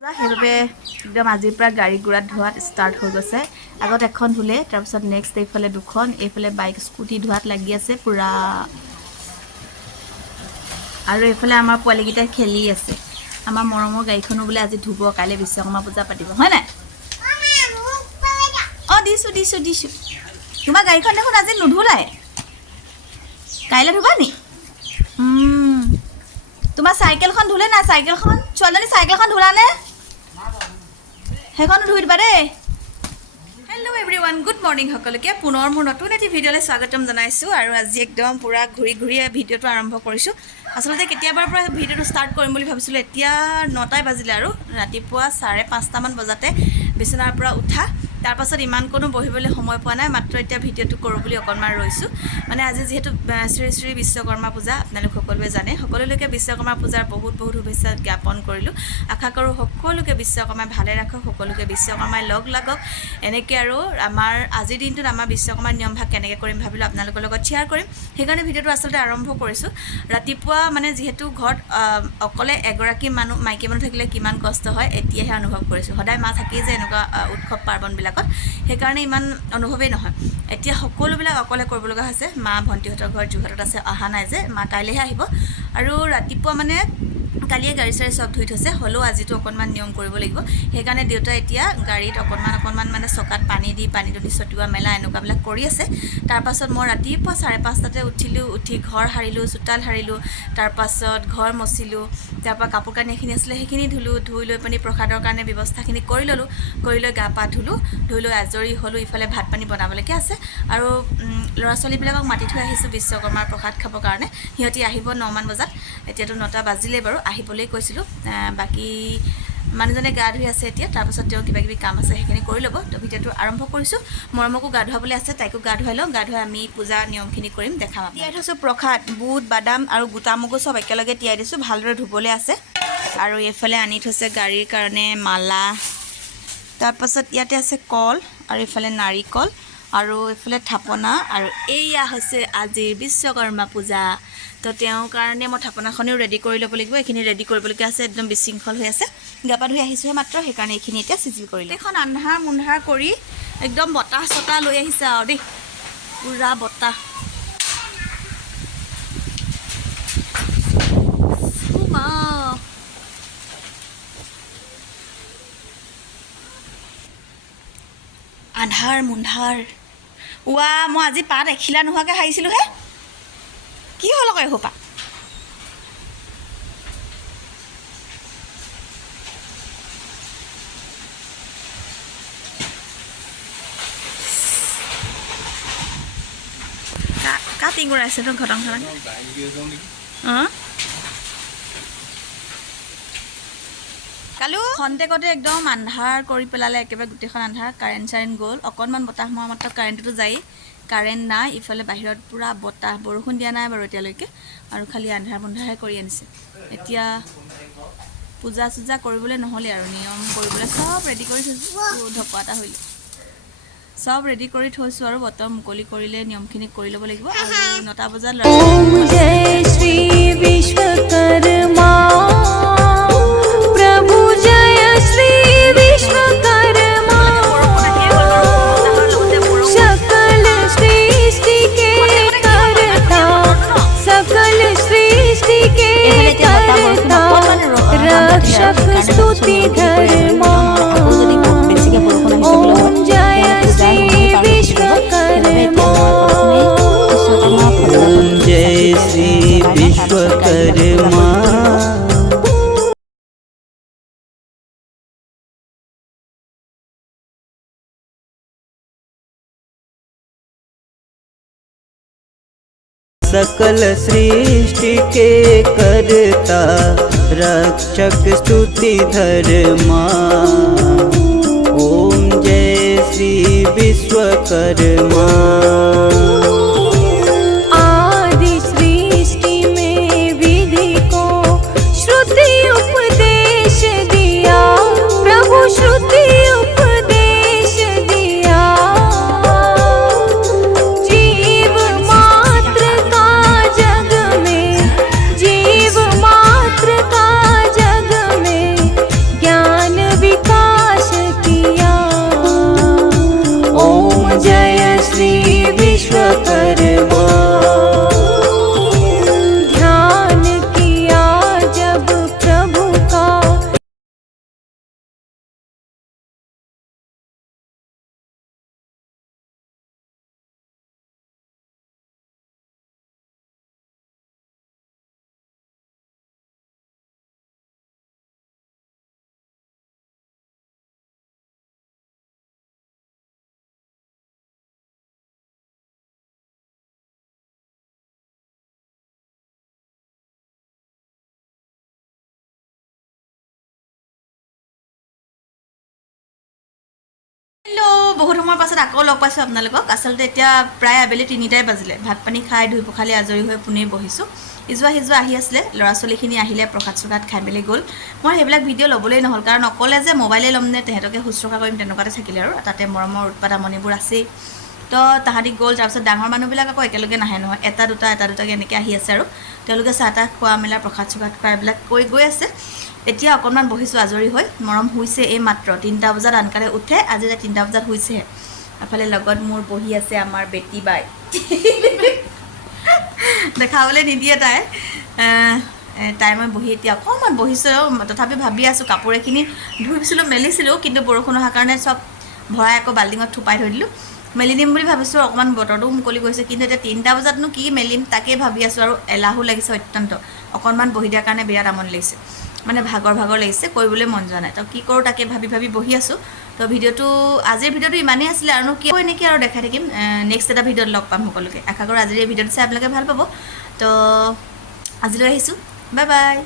সেইবাবে একদম আজিৰ পৰা গাড়ী গুড়াত ধোৱাত ষ্টাৰ্ট হৈ গৈছে। আগত এখন ধুলে, তাৰপিছত নেক্সট এইফালে দুখন, এইফালে বাইক স্কুটি ধোৱাত লাগি আছে পুৰা। আৰু এইফালে আমাৰ পোৱালীকেইটাই খেলি আছে। আমাৰ মৰমৰ গাড়ীখনো বোলে আজি ধুব, কাইলৈ বিশ্বকৰ্মা পূজা পাতিব, হয় নাই? অঁ দিছোঁ দিছোঁ দিছোঁ। তোমাৰ গাড়ীখন দেখোন আজি নুধুলাই, কাইলৈ ধুবা নি? তোমাৰ চাইকেলখন ধুলে নাই? চাইকেলখন ছোৱালীজনী চাইকেলখন ধুলানে? সেইখনো ধুই দিবা দেই। হেল্ল' এভৰিৱান, গুড মৰ্ণিং সকলোকে। পুনৰ মোৰ নতুন এটি ভিডিঅ'লৈ স্বাগতম জনাইছোঁ। আৰু আজি একদম পূৰা ঘূৰি ঘূৰি ভিডিঅ'টো আৰম্ভ কৰিছোঁ। আচলতে কেতিয়াবাৰ পৰা ভিডিঅ'টো ষ্টাৰ্ট কৰিম বুলি ভাবিছিলোঁ। এতিয়া 9টাই বাজিলে আৰু ৰাতিপুৱা 5:30মান বজাতে বিচনাৰ পৰা উঠা। তাৰপাছত ইমান কোনো বহিবলৈ সময় পোৱা নাই, মাত্ৰ এতিয়া ভিডিঅ'টো কৰোঁ বুলি অকণমান ৰৈছোঁ। মানে আজি যিহেতু শ্ৰী শ্ৰী বিশ্বকৰ্মা পূজা, আপোনালোক সকলোৱে জানে। সকলোলৈকে বিশ্বকৰ্মা পূজাৰ বহুত বহুত শুভেচ্ছা জ্ঞাপন কৰিলোঁ। আশা কৰোঁ সকলোকে বিশ্বকৰ্মাই ভালে ৰাখক, সকলোকে বিশ্বকৰ্মাই লগ লাগক। এনেকৈ আৰু আমাৰ আজিৰ দিনটোত আমাৰ বিশ্বকৰ্মাৰ নিয়মভাগ কেনেকৈ কৰিম ভাবিলোঁ আপোনালোকৰ লগত শ্বেয়াৰ কৰিম। সেইকাৰণে ভিডিঅ'টো আচলতে আৰম্ভ কৰিছোঁ। ৰাতিপুৱা মানে যিহেতু ঘৰত অকলে এগৰাকী মানুহ মাইকী মানুহ থাকিলে কিমান কষ্ট হয় এতিয়াহে অনুভৱ কৰিছোঁ। সদায় মা থাকেই যে এনেকুৱা উৎসৱ পাৰ্বণবিলাকত, সেইকাৰণে ইমান অনুভৱেই নহয়। এতিয়া সকলোবিলাক অকলে কৰিব লগা হৈছে। মা ভণ্টিহঁতৰ ঘৰ যোৰহাটত আছে, অহা নাই যে, মা কাইলৈহে আহিব। আৰু ৰাতিপুৱা মানে কালিয়ে গাড়ী চাড়ী চব ধুই থৈছে, হ'লেও আজিতো অকণমান নিয়ম কৰিব লাগিব। সেইকাৰণে দেউতাই এতিয়া গাড়ীত অকণমান মানে চকাত পানীটো দি ছটিওৱা মেলা এনেকুৱাবিলাক কৰি আছে। তাৰপাছত মই ৰাতিপুৱা 5:30টাতে উঠিলোঁ, উঠি ঘৰ সাৰিলোঁ, চোতাল সাৰিলোঁ, তাৰপাছত ঘৰ মচিলোঁ, তাৰপৰা কাপোৰ কানি এইখিনি আছিলে সেইখিনি ধুলোঁ, ধুই লৈ পিনি প্ৰসাদৰ কাৰণে ব্যৱস্থাখিনি কৰি ল'লোঁ, কৰি লৈ গা পা ধুই লৈ আজৰি হ'লোঁ। ইফালে ভাত পানী বনাবলৈকে আছে আৰু ল'ৰা ছোৱালীবিলাকক মাতি থৈ আহিছোঁ বিশ্বকৰ্মাৰ প্ৰসাদ খাবৰ কাৰণে। সিহঁতি আহিব 9মান বজাত, এতিয়াতো 9টা বাজিলেই বাৰু, আহিবলৈ কৈছিলোঁ। বাকী মানুহজনে গা ধুই আছে এতিয়া, তাৰপাছত তেওঁ কিবাকিবি কাম আছে সেইখিনি কৰি ল'ব। তো ভিডিঅ'টো আৰম্ভ কৰিছোঁ। মৰমকো গা ধুৱাবলৈ আছে, তাইকো গা ধুৱাই লওঁ। গা ধুৱাই আমি পূজাৰ নিয়মখিনি কৰিম, দেখাম। তিয়াই থৈছোঁ প্ৰসাদ, বুট বাদাম আৰু গোটা মগু চব একেলগে তিয়াই দিছোঁ, ভালদৰে ধুবলৈ আছে। আৰু এইফালে আনি থৈছে গাড়ীৰ কাৰণে মালা, তাৰপাছত ইয়াতে আছে কল, আৰু এইফালে নাৰিকল, আৰু এইফালে থাপনা, আৰু এয়া হৈছে আজিৰ বিশ্বকৰ্মা পূজা। তো তেওঁৰ কাৰণে মই থাপনাখনেও ৰেডি কৰি ল'ব লাগিব। এইখিনি ৰেডি কৰিবলগীয়া আছে, একদম বিশৃংখল হৈ আছে। গা পা ধুই আহিছোঁহে মাত্ৰ, সেইকাৰণে এইখিনি এতিয়া চিজিল কৰিলোঁ। এইখন আন্ধাৰ মুন্ধাৰ কৰি একদম বতাহ চতাহ লৈ আহিছে আৰু দেই, পূৰা বতাহ। আন্ধাৰ মুন্ধাৰ। মই আজি পাত এখিলা নোহোৱাকৈ সাৰিছিলোঁ হে, কি হ'ল আকৌ এসোপা? কা টিঙুৰা আছে তোৰ ঘটং ঘটং। অঁ কালো খন্তেকতে একদম আন্ধাৰ কৰি পেলালে, একেবাৰে গোটেইখন আন্ধাৰ। কাৰেণ্ট চাৰেণ্ট গ'ল, অকণমান বতাহ মৰা মাত্ৰ কাৰেণ্টটোতো যায়েই, কাৰেণ্ট নাই। ইফালে বাহিৰত পূৰা বতাহ, বৰষুণ দিয়া নাই বাৰু এতিয়ালৈকে, আৰু খালি আন্ধাৰ বন্ধাৰহে কৰি আনিছে। এতিয়া পূজা চূজা কৰিবলৈ নহ'লে আৰু নিয়ম কৰিবলৈ চব ৰেডি কৰি থৈছোঁ। ঢকুৱা এটা হৈ চব ৰেডি কৰি থৈছোঁ, আৰু বতৰ মুকলি কৰিলে নিয়মখিনি কৰি ল'ব লাগিব। আৰু 9টা বজাত स्तुति धर्मा ओम जय श्री विश्वकर्मा, ओम जय श्री विश्वकर्मा। सकल सृष्टि के करता रक्षक स्तुति धर्मा, ओम जय श्री विश्वकर्मा। आदि सृष्टि में विधि को श्रुति उपदेश दिया, प्रभु श्रुति उपदेश दिया। जीव मात्र का जग में, जीव मात्र का जग में ज्ञान বহুত সময়ৰ পাছত আকৌ লগ পাইছোঁ আপোনালোকক। আচলতে এতিয়া প্ৰায় আবেলি 3টাই বাজিলে। ভাত পানী খাই ধুই পখালি আজৰি হৈ পুনেই বহিছোঁ। ইজোৱা সিজোৱা আহি আছিলে, ল'ৰা ছোৱালীখিনি আহিলে, প্ৰসাদ চসাদ খাই মেলি গ'ল। মই সেইবিলাক ভিডিঅ' ল'বলেই নহ'ল, কাৰণ অকলে যে মোবাইলেই ল'ম নে তেহেঁতকে শুশ্ৰূষা কৰিম তেনেকুৱাতে থাকিলে আৰু তাতে মৰমৰ উৎপাত আমনিবোৰ আছেই। তো তাহাঁতি গ'ল। তাৰপিছত ডাঙৰ মানুহবিলাক আকৌ একেলগে নাহে নহয়, এটা দুটাকৈ এনেকৈ আহি আছে আৰু তেওঁলোকে চাহ তাহ খোৱা মেলা প্ৰসাদ চসাদ খোৱা এইবিলাক কৈ গৈ আছে। এতিয়া অকণমান বহিছোঁ আজৰি হৈ। মৰম শুইছে এই মাত্ৰ 3টা বজাত আনকালে উঠে, আজি 3টা বজাত শুইছেহে। এফালে লগত মোৰ বহি আছে আমাৰ বেটি বাই দেখাবলৈ নিদিয়ে তাই মই বহি এতিয়া অকণমান বহিছোঁ। তথাপি ভাবি আছোঁ কাপোৰ এখিনি ধুইছিলোঁ মেলিছিলোঁ, কিন্তু বৰষুণ অহাৰ কাৰণে চব ভৰাই আকৌ বাল্টিঙত থুপাই থৈ দিলোঁ। মেলি দিম বুলি ভাবিছোঁ, অকণমান বতৰটো মুকলি কৰিছে, কিন্তু এতিয়া 3টা বজাতনো কি মেলিম তাকেই ভাবি আছোঁ। আৰু এলাহো লাগিছে অত্যন্ত, অকণমান বহি দিয়াৰ কাৰণে বিৰাট আমনি লাগিছে, মানে ভাগৰ লাগিছে, কৰিবলৈ মন যোৱা নাই। তো কি কৰোঁ তাকে ভাবি বহি আছোঁ। তো আজিৰ ভিডিঅ'টো ইমানেই আছিলে, আৰু কি হয় নেকি আৰু দেখাই থাকিম। নেক্সট এটা ভিডিঅ'ত লগ পাম সকলোকে। আশা কৰোঁ আজিৰ এই ভিডিঅ'টো চাই আপোনালোকে ভাল পাব। তো আজিলৈ আহিছোঁ, বাই বাই।